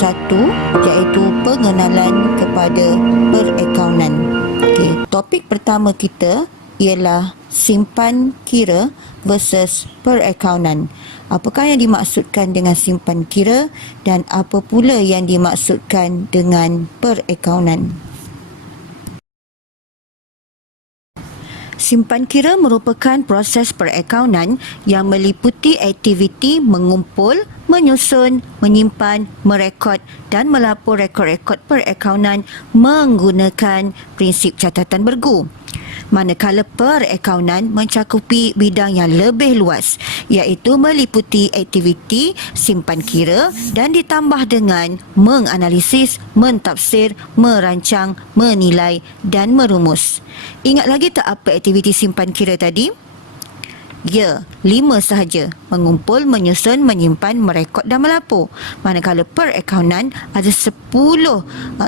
satu, iaitu pengenalan kepada perakaunan. Okey, topik pertama kita ialah simpan kira versus perakaunan. Apakah yang dimaksudkan dengan simpan kira dan apa pula yang dimaksudkan dengan perakaunan? Simpan kira merupakan proses perakaunan yang meliputi aktiviti mengumpul, menyusun, menyimpan, merekod dan melapor rekod-rekod perakaunan menggunakan prinsip catatan bergu. Manakala perakaunan mencakupi bidang yang lebih luas, iaitu meliputi aktiviti simpan kira dan ditambah dengan menganalisis, mentafsir, merancang, menilai dan merumus. Ingat lagi tak apa aktiviti simpan kira tadi? Ya, 5 sahaja. Mengumpul, menyusun, menyimpan, merekod dan melapor. Manakala perakaunan ada 10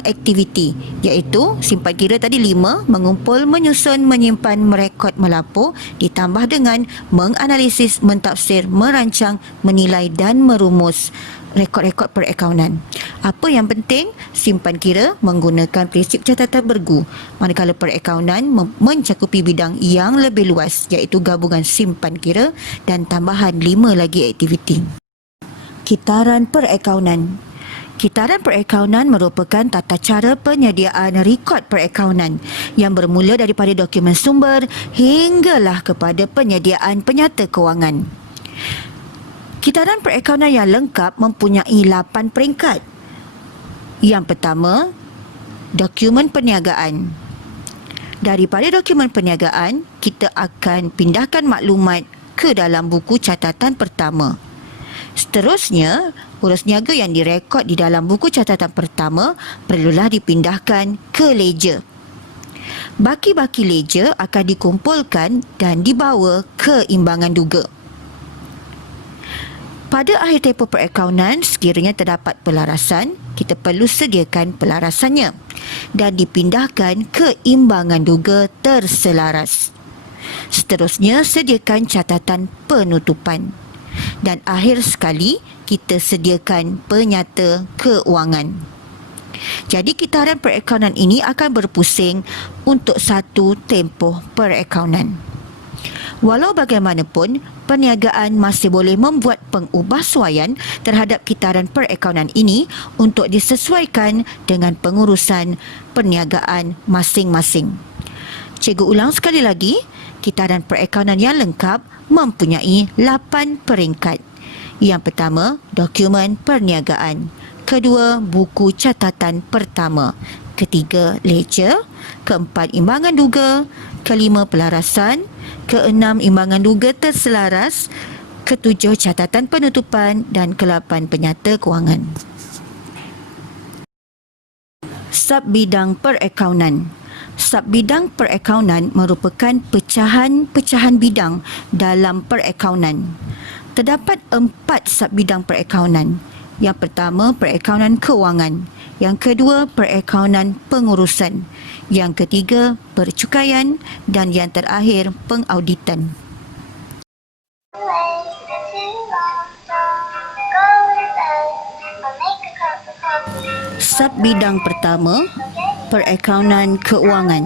aktiviti, iaitu simpan kira tadi 5, mengumpul, menyusun, menyimpan, merekod, melapor, ditambah dengan menganalisis, mentafsir, merancang, menilai dan merumus rekod-rekod perakaunan. Apa yang penting? Simpan kira menggunakan prinsip catatan bergu. Manakala perakaunan mencakupi bidang yang lebih luas, iaitu gabungan simpan kira dan tambahan 5 lagi aktiviti. Kitaran perakaunan. Kitaran perakaunan merupakan tata cara penyediaan rekod perakaunan yang bermula daripada dokumen sumber hinggalah kepada penyediaan penyata kewangan. Kitaran perakaunan yang lengkap mempunyai 8 peringkat. Yang pertama, dokumen perniagaan. Daripada dokumen perniagaan, kita akan pindahkan maklumat ke dalam buku catatan pertama. Seterusnya, urus niaga yang direkod di dalam buku catatan pertama perlulah dipindahkan ke ledger. Baki-baki ledger akan dikumpulkan dan dibawa ke imbangan duga. Pada akhir tempoh perakaunan, sekiranya terdapat pelarasan, kita perlu sediakan pelarasannya dan dipindahkan ke imbangan duga terselaras. Seterusnya, sediakan catatan penutupan. Dan akhir sekali, kita sediakan penyata keuangan. Jadi, kitaran perakaunan ini akan berpusing untuk satu tempoh perakaunan. Walau bagaimanapun, perniagaan masih boleh membuat pengubahsuaian terhadap kitaran perakaunan ini untuk disesuaikan dengan pengurusan perniagaan masing-masing. Cikgu ulang sekali lagi, kitaran perakaunan yang lengkap mempunyai 8 peringkat. Yang pertama, dokumen perniagaan. Kedua, buku catatan pertama. Ketiga, ledger. Keempat, imbangan duga. Kelima, pelarasan. Keenam, imbangan duga terselaras. Ketujuh, catatan penutupan. Dan ke-8, penyata kewangan. Subbidang perakaunan. Subbidang perakaunan merupakan pecahan-pecahan bidang dalam perakaunan. Terdapat 4 subbidang perakaunan. Yang pertama, perakaunan kewangan. Yang kedua, perakaunan pengurusan. Yang ketiga, percukaian. Dan yang terakhir, pengauditan. Subbidang pertama, perakaunan keuangan.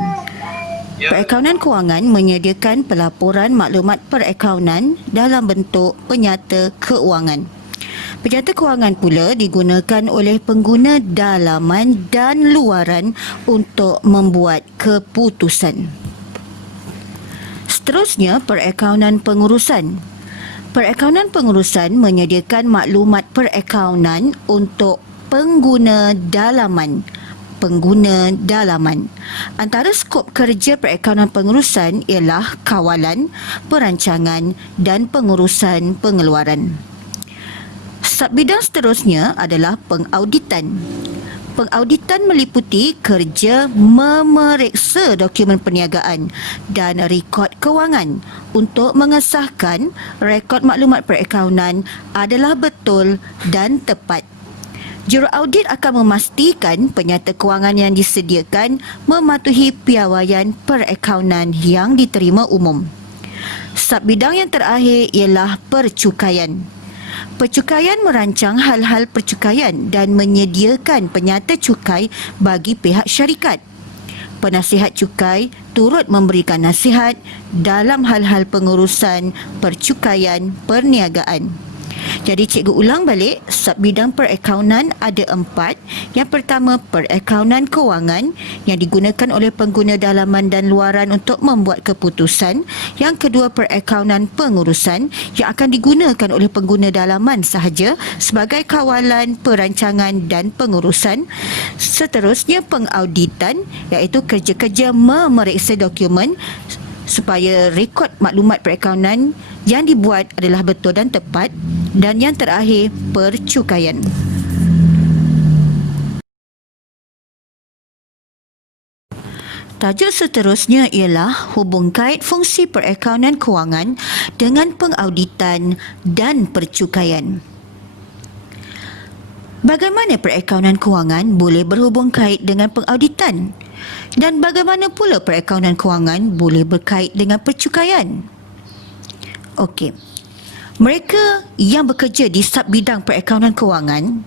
Perakaunan kewangan menyediakan pelaporan maklumat perakaunan dalam bentuk penyata keuangan. Penyata kewangan pula digunakan oleh pengguna dalaman dan luaran untuk membuat keputusan. Seterusnya, perakaunan pengurusan. Perakaunan pengurusan menyediakan maklumat perakaunan untuk pengguna dalaman. Antara skop kerja perakaunan pengurusan ialah kawalan, perancangan dan pengurusan pengeluaran. Subbidang seterusnya adalah pengauditan. Pengauditan meliputi kerja memeriksa dokumen perniagaan dan rekod kewangan untuk mengesahkan rekod maklumat perakaunan adalah betul dan tepat. Juruaudit akan memastikan penyata kewangan yang disediakan mematuhi piawaian perakaunan yang diterima umum. Subbidang yang terakhir ialah percukaian. Percukaian merancang hal-hal percukaian dan menyediakan penyata cukai bagi pihak syarikat. Penasihat cukai turut memberikan nasihat dalam hal-hal pengurusan percukaian perniagaan. Jadi cikgu ulang balik, subbidang perakaunan ada 4. Yang pertama, perakaunan kewangan yang digunakan oleh pengguna dalaman dan luaran untuk membuat keputusan. Yang kedua, perakaunan pengurusan yang akan digunakan oleh pengguna dalaman sahaja sebagai kawalan, perancangan dan pengurusan. Seterusnya, pengauditan iaitu kerja-kerja memeriksa dokumen supaya rekod maklumat perakaunan yang dibuat adalah betul dan tepat. Dan yang terakhir, percukaian. Tajuk seterusnya ialah hubung kait fungsi perakaunan kewangan dengan pengauditan dan percukaian. Bagaimana perakaunan kewangan boleh berhubung kait dengan pengauditan? Dan bagaimana pula perakaunan kewangan boleh berkait dengan percukaian? Okey. Mereka yang bekerja di subbidang perakaunan kewangan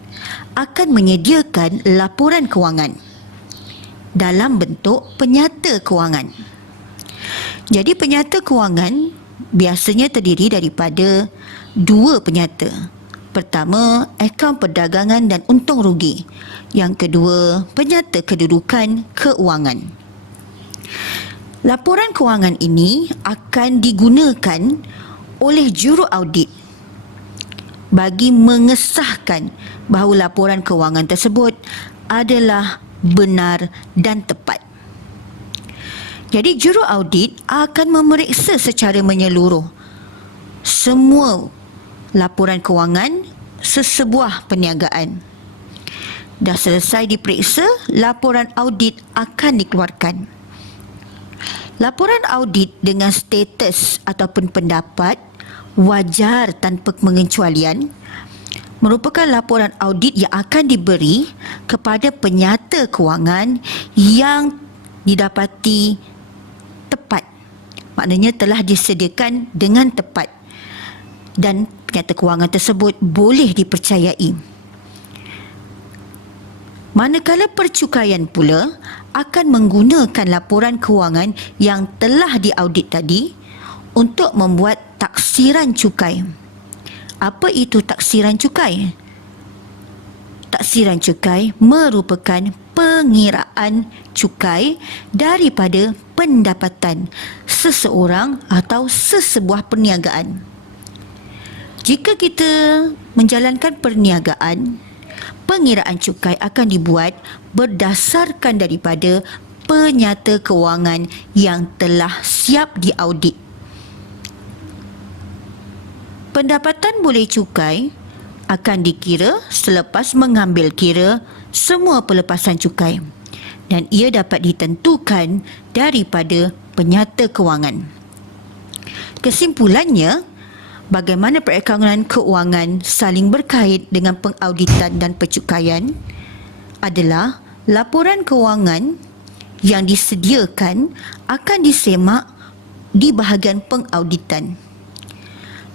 akan menyediakan laporan kewangan dalam bentuk penyata kewangan. Jadi penyata kewangan biasanya terdiri daripada 2 penyata. Pertama, akaun perdagangan dan untung rugi. Yang kedua, penyata kedudukan keuangan. Laporan kewangan ini akan digunakan oleh juru audit bagi mengesahkan bahawa laporan kewangan tersebut adalah benar dan tepat. Jadi juru audit akan memeriksa secara menyeluruh semua laporan kewangan sesebuah perniagaan. Dah selesai diperiksa, laporan audit akan dikeluarkan. Laporan audit dengan status ataupun pendapat wajar tanpa pengecualian merupakan laporan audit yang akan diberi kepada penyata kewangan yang didapati tepat. Maknanya telah disediakan dengan tepat dan penyata kewangan tersebut boleh dipercayai. Manakala percukaian pula akan menggunakan laporan kewangan yang telah diaudit tadi untuk membuat taksiran cukai. Apa itu taksiran cukai? Taksiran cukai merupakan pengiraan cukai daripada pendapatan seseorang atau sesebuah perniagaan. Jika kita menjalankan perniagaan, pengiraan cukai akan dibuat berdasarkan daripada penyata kewangan yang telah siap diaudit. Pendapatan boleh cukai akan dikira selepas mengambil kira semua pelepasan cukai dan ia dapat ditentukan daripada penyata kewangan. Kesimpulannya, bagaimana perakaunan keuangan saling berkait dengan pengauditan dan percukaian adalah laporan kewangan yang disediakan akan disemak di bahagian pengauditan.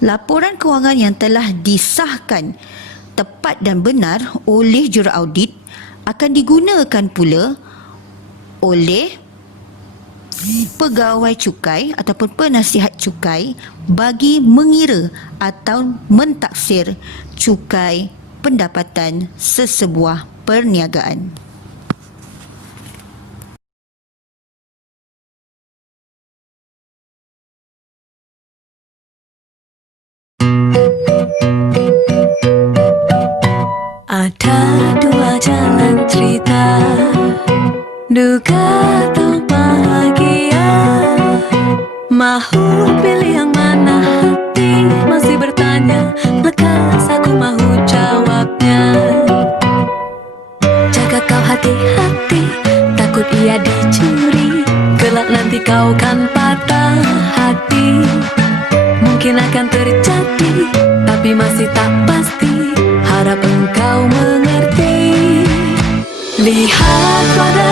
Laporan kewangan yang telah disahkan tepat dan benar oleh juruaudit akan digunakan pula oleh pegawai cukai ataupun penasihat cukai bagi mengira atau mentaksir cukai pendapatan sesebuah perniagaan. Ada 2 jalan cerita, duka atau bahagia. Mahu pilih yang mana, hati masih bertanya. Lekas aku mahu jawabnya. Jaga kau hati-hati, takut ia dicuri. Kelak nanti kau kan patah hati. Mungkin akan terjadi, tapi masih tak pasti. Harap engkau mengerti. Lihat pada